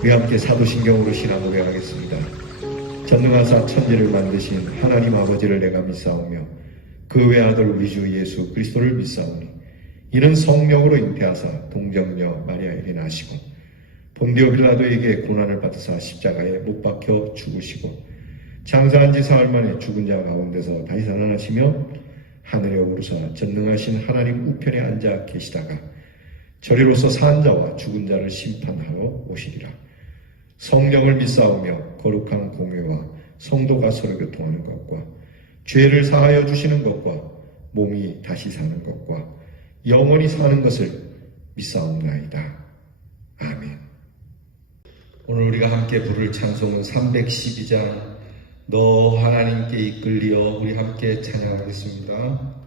우리 함께 사도신경으로 신앙 고백하겠습니다. 전능하사 천지를 만드신 하나님 아버지를 내가 믿사오며 그 외아들 우리 주 예수 그리스도를 믿사오니 이는 성령으로 잉태하사 동정녀 마리아에게 나시고 본디오 빌라도에게 고난을 받으사 십자가에 못 박혀 죽으시고 장사한 지 사흘 만에 죽은 자 가운데서 다시 살아나시며 하늘에 오르사 전능하신 하나님 우편에 앉아 계시다가 저리로서 산 자와 죽은 자를 심판하러 오시리라. 성령을 믿사오며 거룩한 공회와 성도가 서로 교통하는 것과 죄를 사하여 주시는 것과 몸이 다시 사는 것과 영원히 사는 것을 믿사옵나이다. 아멘. 오늘 우리가 함께 부를 찬송은 312장 너 하나님께 이끌리어 우리 함께 찬양하겠습니다.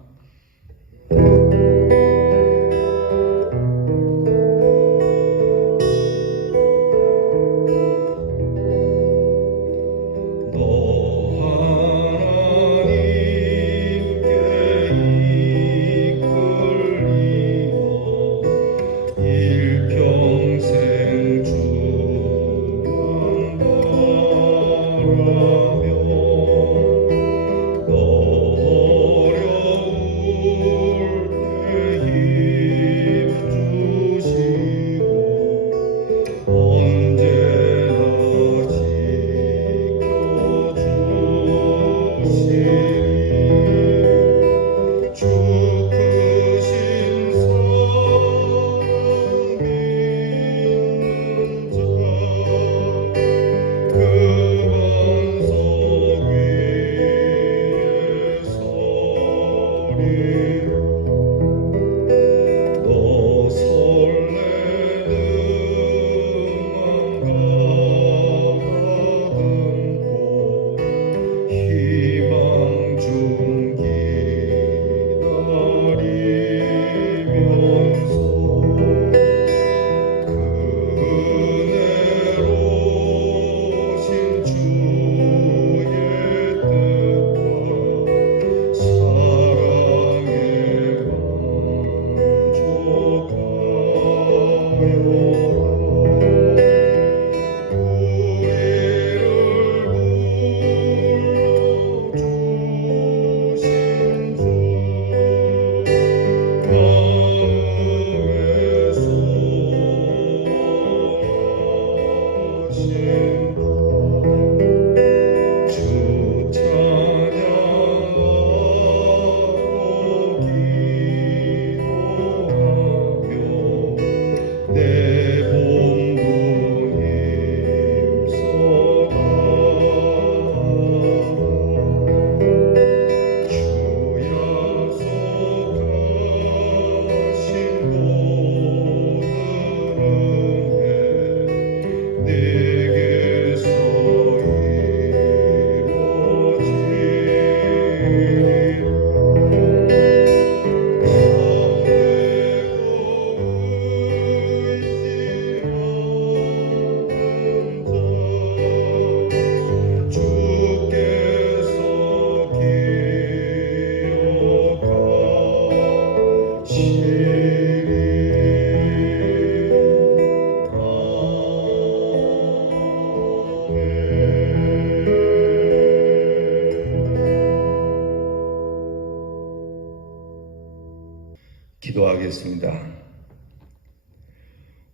기도하겠습니다.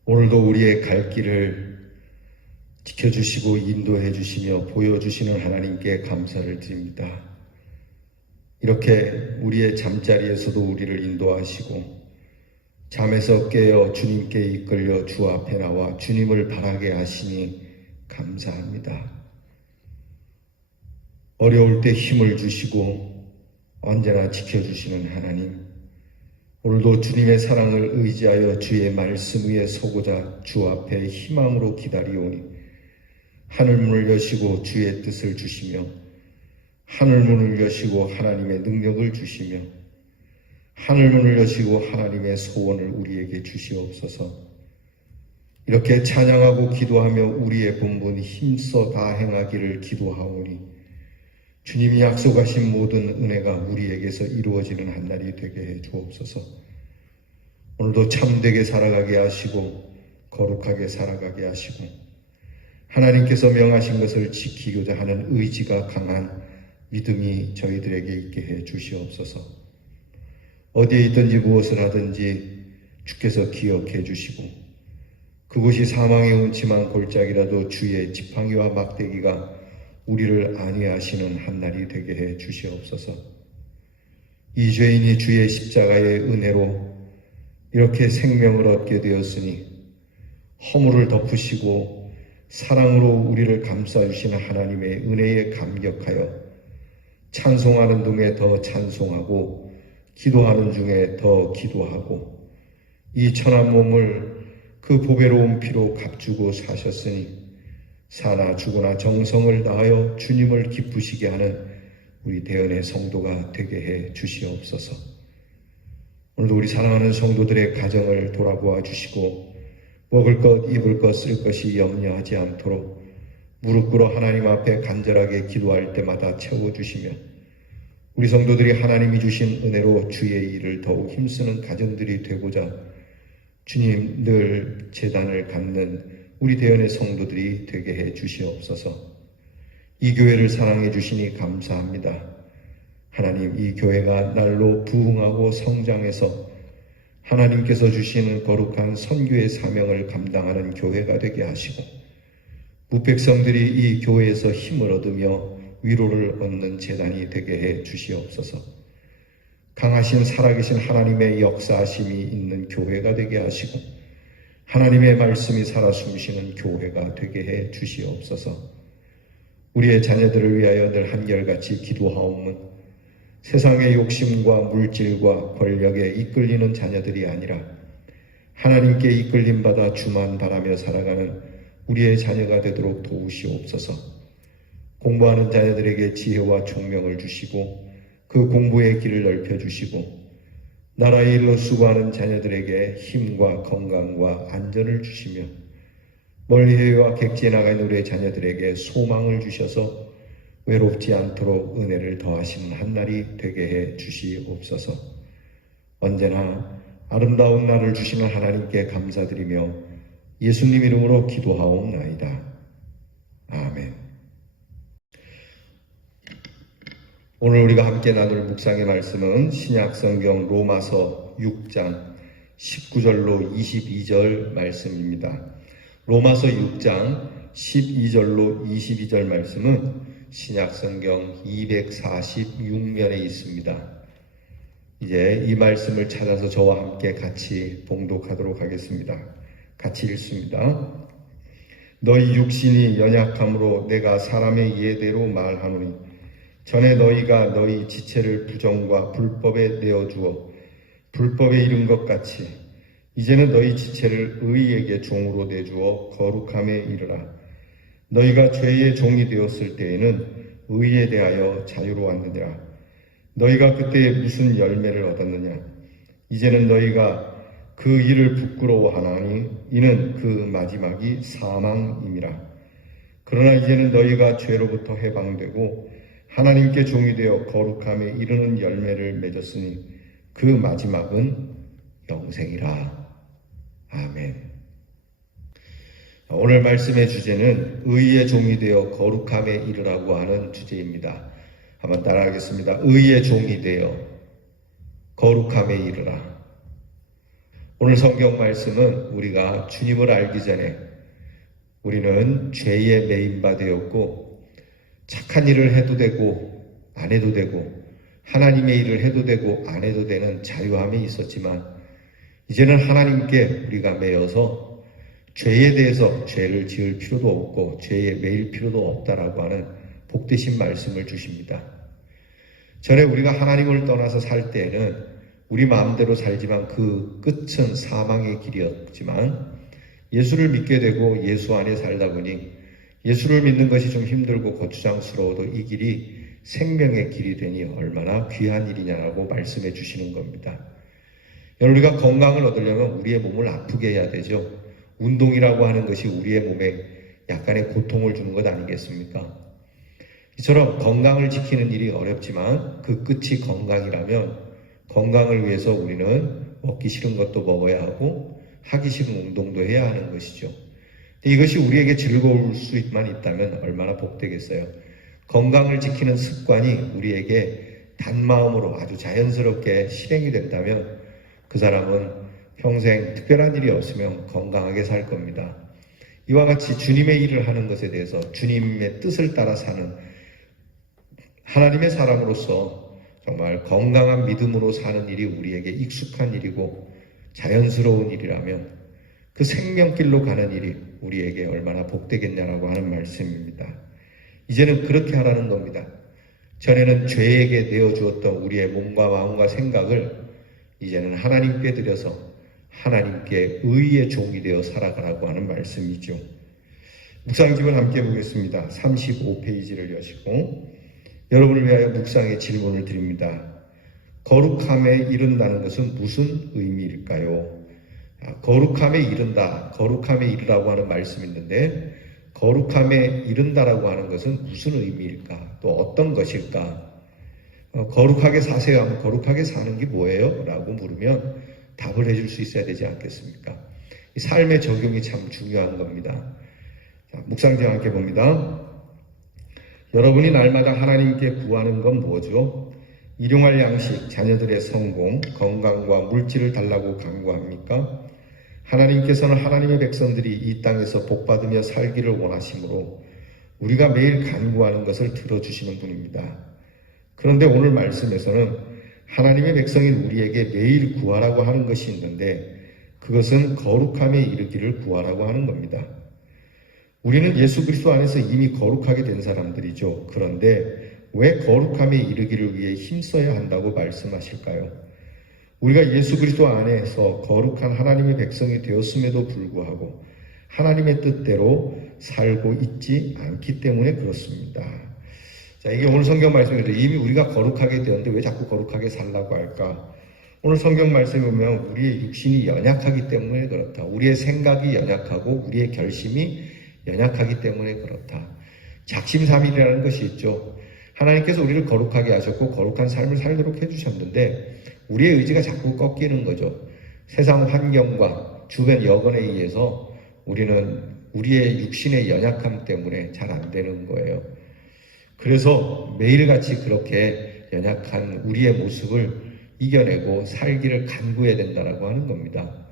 오늘도 우리의 갈 길을 지켜주시고 인도해 주시며 보여주시는 하나님께 감사를 드립니다. 이렇게 우리의 잠자리에서도 우리를 인도하시고 잠에서 깨어 주님께 이끌려 주 앞에 나와 주님을 바라게 하시니 감사합니다. 어려울 때 힘을 주시고 언제나 지켜주시는 하나님, 오늘도 주님의 사랑을 의지하여 주의 말씀 위에 서고자 주 앞에 희망으로 기다리오니 하늘문을 여시고 주의 뜻을 주시며 하늘문을 여시고 하나님의 능력을 주시며 하늘문을 여시고 하나님의 소원을 우리에게 주시옵소서. 이렇게 찬양하고 기도하며 우리의 본분 힘써 다 행하기를 기도하오니 주님이 약속하신 모든 은혜가 우리에게서 이루어지는 한날이 되게 해 주옵소서. 오늘도 참되게 살아가게 하시고 거룩하게 살아가게 하시고 하나님께서 명하신 것을 지키고자 하는 의지가 강한 믿음이 저희들에게 있게 해 주시옵소서. 어디에 있든지 무엇을 하든지 주께서 기억해 주시고 그곳이 사망의 음침한 골짜기라도 주의 지팡이와 막대기가 우리를 안위하시는 한날이 되게 해 주시옵소서. 이 죄인이 주의 십자가의 은혜로 이렇게 생명을 얻게 되었으니 허물을 덮으시고 사랑으로 우리를 감싸주시는 하나님의 은혜에 감격하여 찬송하는 중에 더 찬송하고 기도하는 중에 더 기도하고 이 천한 몸을 그 보배로운 피로 값주고 사셨으니 사나 죽으나 정성을 다하여 주님을 기쁘시게 하는 우리 대언의 성도가 되게 해 주시옵소서. 오늘도 우리 사랑하는 성도들의 가정을 돌아보아 주시고 먹을 것, 입을 것, 쓸 것이 염려하지 않도록 무릎 꿇어 하나님 앞에 간절하게 기도할 때마다 채워주시며 우리 성도들이 하나님이 주신 은혜로 주의 일을 더욱 힘쓰는 가정들이 되고자 주님 늘 제단을 갖는 우리 대언의 성도들이 되게 해 주시옵소서. 이 교회를 사랑해 주시니 감사합니다. 하나님, 이 교회가 날로 부흥하고 성장해서 하나님께서 주시는 거룩한 선교의 사명을 감당하는 교회가 되게 하시고 무백성들이 이 교회에서 힘을 얻으며 위로를 얻는 제단이 되게 해 주시옵소서. 강하신 살아계신 하나님의 역사하심이 있는 교회가 되게 하시고 하나님의 말씀이 살아 숨쉬는 교회가 되게 해 주시옵소서. 우리의 자녀들을 위하여 늘 한결같이 기도하옵은 세상의 욕심과 물질과 권력에 이끌리는 자녀들이 아니라 하나님께 이끌림 받아 주만 바라며 살아가는 우리의 자녀가 되도록 도우시옵소서. 공부하는 자녀들에게 지혜와 총명을 주시고 그 공부의 길을 넓혀주시고 나라의 일로 수고하는 자녀들에게 힘과 건강과 안전을 주시며 멀리 해외와 객지에 나가는 우리의 자녀들에게 소망을 주셔서 외롭지 않도록 은혜를 더하시는 한날이 되게 해 주시옵소서. 언제나 아름다운 날을 주시는 하나님께 감사드리며 예수님 이름으로 기도하옵나이다. 아멘. 오늘 우리가 함께 나눌 묵상의 말씀은 신약성경 로마서 6장 19절로 22절 말씀입니다. 로마서 6장 12절로 22절 말씀은 신약성경 246면에 있습니다. 이제 이 말씀을 찾아서 저와 함께 같이 봉독하도록 하겠습니다. 같이 읽습니다. 너희 육신이 연약함으로 내가 사람의 이해대로 말하노니 전에 너희가 너희 지체를 부정과 불법에 내어주어 불법에 이른 것 같이 이제는 너희 지체를 의에게 종으로 내주어 거룩함에 이르라. 너희가 죄의 종이 되었을 때에는 의에 대하여 자유로웠느니라. 너희가 그때 무슨 열매를 얻었느냐? 이제는 너희가 그 일을 부끄러워하나니 이는 그 마지막이 사망임이라. 그러나 이제는 너희가 죄로부터 해방되고 하나님께 종이 되어 거룩함에 이르는 열매를 맺었으니 그 마지막은 영생이라. 아멘. 오늘 말씀의 주제는 의의 종이 되어 거룩함에 이르라고 하는 주제입니다. 한번 따라하겠습니다. 의의 종이 되어 거룩함에 이르라. 오늘 성경 말씀은 우리가 주님을 알기 전에 우리는 죄에 매인바 되었고 착한 일을 해도 되고 안 해도 되고 하나님의 일을 해도 되고 안 해도 되는 자유함이 있었지만 이제는 하나님께 우리가 매여서 죄에 대해서 죄를 지을 필요도 없고 죄에 매일 필요도 없다라고 하는 복되신 말씀을 주십니다. 전에 우리가 하나님을 떠나서 살 때에는 우리 마음대로 살지만 그 끝은 사망의 길이었지만 예수를 믿게 되고 예수 안에 살다 보니 예수를 믿는 것이 좀 힘들고 거추장스러워도 이 길이 생명의 길이 되니 얼마나 귀한 일이냐라고 말씀해 주시는 겁니다. 우리가 건강을 얻으려면 우리의 몸을 아프게 해야 되죠. 운동이라고 하는 것이 우리의 몸에 약간의 고통을 주는 것 아니겠습니까? 이처럼 건강을 지키는 일이 어렵지만 그 끝이 건강이라면 건강을 위해서 우리는 먹기 싫은 것도 먹어야 하고 하기 싫은 운동도 해야 하는 것이죠. 이것이 우리에게 즐거울 수만 있다면 얼마나 복되겠어요. 건강을 지키는 습관이 우리에게 단마음으로 아주 자연스럽게 실행이 된다면 그 사람은 평생 특별한 일이 없으면 건강하게 살 겁니다. 이와 같이 주님의 일을 하는 것에 대해서 주님의 뜻을 따라 사는 하나님의 사람으로서 정말 건강한 믿음으로 사는 일이 우리에게 익숙한 일이고 자연스러운 일이라면 그 생명길로 가는 일이 우리에게 얼마나 복되겠냐라고 하는 말씀입니다. 이제는 그렇게 하라는 겁니다. 전에는 죄에게 내어주었던 우리의 몸과 마음과 생각을 이제는 하나님께 드려서 하나님께 의의 종이 되어 살아가라고 하는 말씀이죠. 묵상집을 함께 보겠습니다. 35페이지를 여시고 여러분을 위하여 묵상의 질문을 드립니다. 거룩함에 이른다는 것은 무슨 의미일까요? 거룩함에 이른다, 거룩함에 이르라고 하는 말씀이 있는데 거룩함에 이른다라고 하는 것은 무슨 의미일까? 또 어떤 것일까? 거룩하게 사세요 하면 거룩하게 사는 게 뭐예요? 라고 물으면 답을 해줄 수 있어야 되지 않겠습니까? 이 삶의 적용이 참 중요한 겁니다. 자, 묵상장 함께 봅니다. 여러분이 날마다 하나님께 구하는 건 뭐죠? 일용할 양식, 자녀들의 성공, 건강과 물질을 달라고 간구합니까? 하나님께서는 하나님의 백성들이 이 땅에서 복받으며 살기를 원하시므로 우리가 매일 간구하는 것을 들어주시는 분입니다. 그런데 오늘 말씀에서는 하나님의 백성인 우리에게 매일 구하라고 하는 것이 있는데 그것은 거룩함에 이르기를 구하라고 하는 겁니다. 우리는 예수 그리스도 안에서 이미 거룩하게 된 사람들이죠. 그런데 왜 거룩함에 이르기를 위해 힘써야 한다고 말씀하실까요? 우리가 예수 그리스도 안에서 거룩한 하나님의 백성이 되었음에도 불구하고 하나님의 뜻대로 살고 있지 않기 때문에 그렇습니다. 자, 이게 오늘 성경 말씀인데 이미 우리가 거룩하게 되었는데 왜 자꾸 거룩하게 살라고 할까? 오늘 성경 말씀에 보면 우리의 육신이 연약하기 때문에 그렇다. 우리의 생각이 연약하고 우리의 결심이 연약하기 때문에 그렇다. 작심삼일이라는 것이 있죠. 하나님께서 우리를 거룩하게 하셨고 거룩한 삶을 살도록 해주셨는데 우리의 의지가 자꾸 꺾이는 거죠. 세상 환경과 주변 여건에 의해서 우리는 우리의 육신의 연약함 때문에 잘 안 되는 거예요. 그래서 매일같이 그렇게 연약한 우리의 모습을 이겨내고 살기를 간구해야 된다고 하는 겁니다.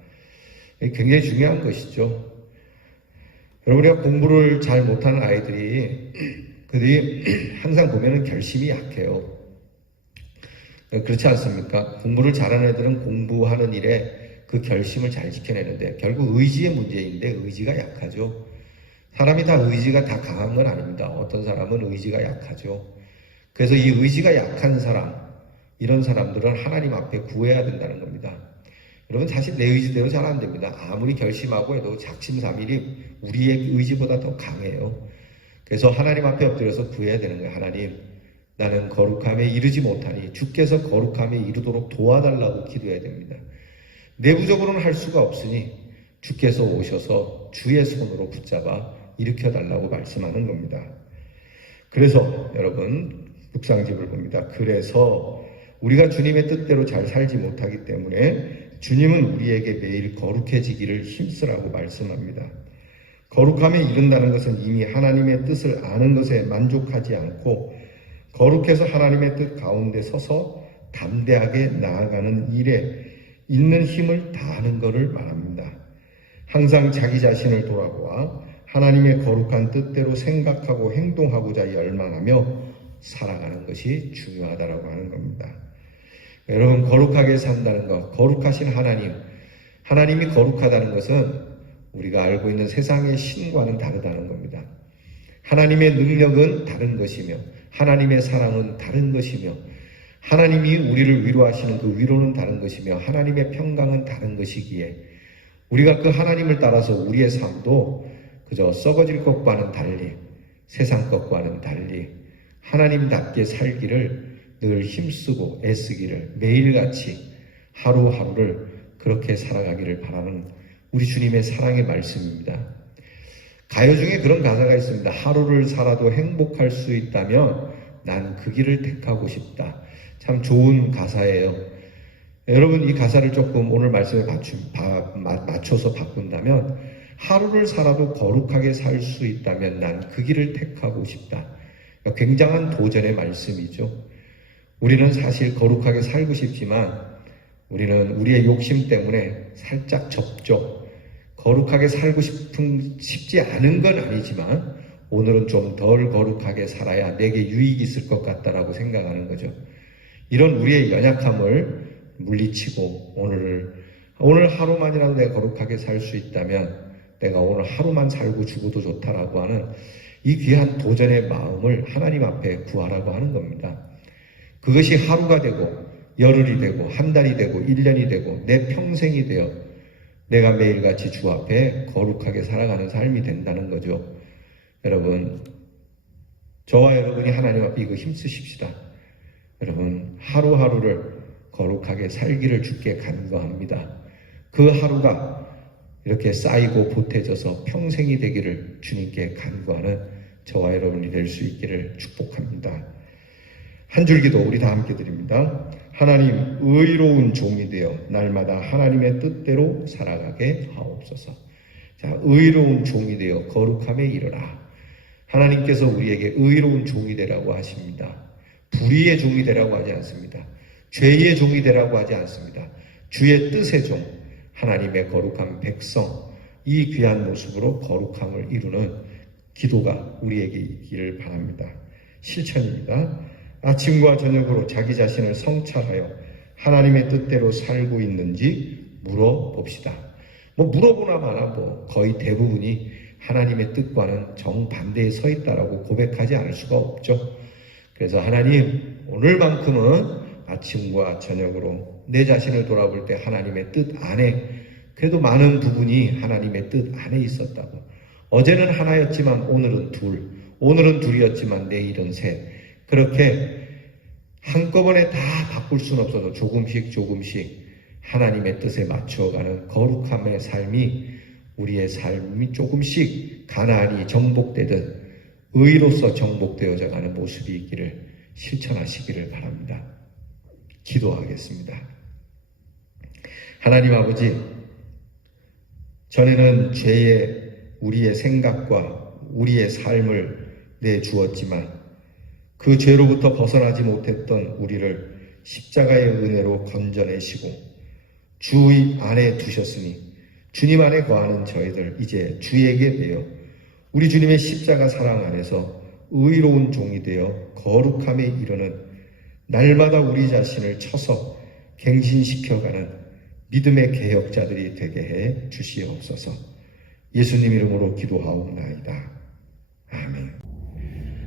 굉장히 중요한 것이죠. 여러분, 우리가 공부를 잘 못하는 아이들이 그들이 항상 보면은 결심이 약해요. 그렇지 않습니까? 공부를 잘하는 애들은 공부하는 일에 그 결심을 잘 지켜내는데 결국 의지의 문제인데 의지가 약하죠. 사람이 다 의지가 다 강한 건 아닙니다. 어떤 사람은 의지가 약하죠. 그래서 이 의지가 약한 사람, 이런 사람들은 하나님 앞에 구해야 된다는 겁니다. 여러분, 사실 내 의지대로 잘 안 됩니다. 아무리 결심하고 해도 작심삼일이 우리의 의지보다 더 강해요. 그래서 하나님 앞에 엎드려서 구해야 되는 거예요. 하나님, 나는 거룩함에 이르지 못하니 주께서 거룩함에 이르도록 도와달라고 기도해야 됩니다. 내부적으로는 할 수가 없으니 주께서 오셔서 주의 손으로 붙잡아 일으켜달라고 말씀하는 겁니다. 그래서 여러분, 묵상집을 봅니다. 그래서 우리가 주님의 뜻대로 잘 살지 못하기 때문에 주님은 우리에게 매일 거룩해지기를 힘쓰라고 말씀합니다. 거룩함에 이른다는 것은 이미 하나님의 뜻을 아는 것에 만족하지 않고 거룩해서 하나님의 뜻 가운데 서서 담대하게 나아가는 일에 있는 힘을 다하는 것을 말합니다. 항상 자기 자신을 돌아보아 하나님의 거룩한 뜻대로 생각하고 행동하고자 열망하며 살아가는 것이 중요하다고 하는 겁니다. 여러분, 거룩하게 산다는 것, 거룩하신 하나님, 하나님이 거룩하다는 것은 우리가 알고 있는 세상의 신과는 다르다는 겁니다. 하나님의 능력은 다른 것이며 하나님의 사랑은 다른 것이며 하나님이 우리를 위로하시는 그 위로는 다른 것이며 하나님의 평강은 다른 것이기에 우리가 그 하나님을 따라서 우리의 삶도 그저 썩어질 것과는 달리 세상 것과는 달리 하나님답게 살기를 늘 힘쓰고 애쓰기를 매일같이 하루하루를 그렇게 살아가기를 바라는 우리 주님의 사랑의 말씀입니다. 가요 중에 그런 가사가 있습니다. 하루를 살아도 행복할 수 있다면 난 그 길을 택하고 싶다. 참 좋은 가사예요. 여러분, 이 가사를 조금 오늘 말씀에 맞춰서 바꾼다면 하루를 살아도 거룩하게 살 수 있다면 난 그 길을 택하고 싶다. 굉장한 도전의 말씀이죠. 우리는 사실 거룩하게 살고 싶지만 우리는 우리의 욕심 때문에 살짝 접죠. 거룩하게 살고 싶지 않은 건 아니지만 오늘은 좀 덜 거룩하게 살아야 내게 유익이 있을 것 같다라고 생각하는 거죠. 이런 우리의 연약함을 물리치고 오늘 하루만이라도 내가 거룩하게 살 수 있다면 내가 오늘 하루만 살고 죽어도 좋다라고 하는 이 귀한 도전의 마음을 하나님 앞에 구하라고 하는 겁니다. 그것이 하루가 되고 열흘이 되고 한 달이 되고 1년이 되고 내 평생이 되어 내가 매일같이 주 앞에 거룩하게 살아가는 삶이 된다는 거죠. 여러분, 저와 여러분이 하나님 앞에 이거 힘쓰십시다. 여러분, 하루하루를 거룩하게 살기를 주께 간구합니다. 그 하루가 이렇게 쌓이고 보태져서 평생이 되기를 주님께 간구하는 저와 여러분이 될 수 있기를 축복합니다. 한 줄기도 우리 다 함께 드립니다. 하나님, 의로운 종이 되어 날마다 하나님의 뜻대로 살아가게 하옵소서. 자, 의로운 종이 되어 거룩함에 이르라. 하나님께서 우리에게 의로운 종이 되라고 하십니다. 불의의 종이 되라고 하지 않습니다. 죄의 종이 되라고 하지 않습니다. 주의 뜻의 종, 하나님의 거룩한 백성, 이 귀한 모습으로 거룩함을 이루는 기도가 우리에게 있기를 바랍니다. 실천입니다. 아침과 저녁으로 자기 자신을 성찰하여 하나님의 뜻대로 살고 있는지 물어봅시다. 물어보나 마나 거의 대부분이 하나님의 뜻과는 정반대에 서 있다라고 고백하지 않을 수가 없죠. 그래서 하나님, 오늘만큼은 아침과 저녁으로 내 자신을 돌아볼 때 하나님의 뜻 안에 그래도 많은 부분이 하나님의 뜻 안에 있었다고. 어제는 하나였지만 오늘은 둘, 오늘은 둘이었지만 내일은 셋. 그렇게 한꺼번에 다 바꿀 수는 없어서 조금씩 하나님의 뜻에 맞춰가는 거룩함의 삶이 우리의 삶이 조금씩 가나안이 정복되듯 의로서 정복되어져 가는 모습이 있기를 실천하시기를 바랍니다. 기도하겠습니다. 하나님 아버지, 전에는 죄에 우리의 생각과 우리의 삶을 내주었지만 그 죄로부터 벗어나지 못했던 우리를 십자가의 은혜로 건져내시고 주 안에 두셨으니 주님 안에 거하는 저희들 이제 주에게 되어 우리 주님의 십자가 사랑 안에서 의로운 종이 되어 거룩함에 이르는 날마다 우리 자신을 쳐서 갱신시켜가는 믿음의 개혁자들이 되게 해 주시옵소서. 예수님 이름으로 기도하옵나이다. 아멘.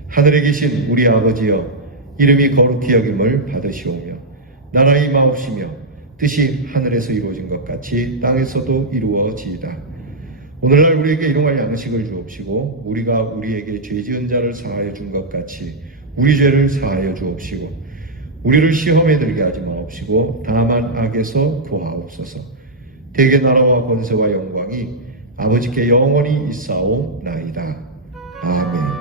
하늘에 계신 우리 아버지여, 이름이 거룩히 여김을 받으시오며 나라의 임하옵시며 뜻이 하늘에서 이루어진 것 같이 땅에서도 이루어지이다. 오늘날 우리에게 일용할 양식을 주옵시고 우리가 우리에게 죄 지은 자를 사하여 준 것 같이 우리 죄를 사하여 주옵시고 우리를 시험에 들게 하지 마옵시고 다만 악에서 구하옵소서. 대개 나라와 권세와 영광이 아버지께 영원히 있사오나이다. 아멘.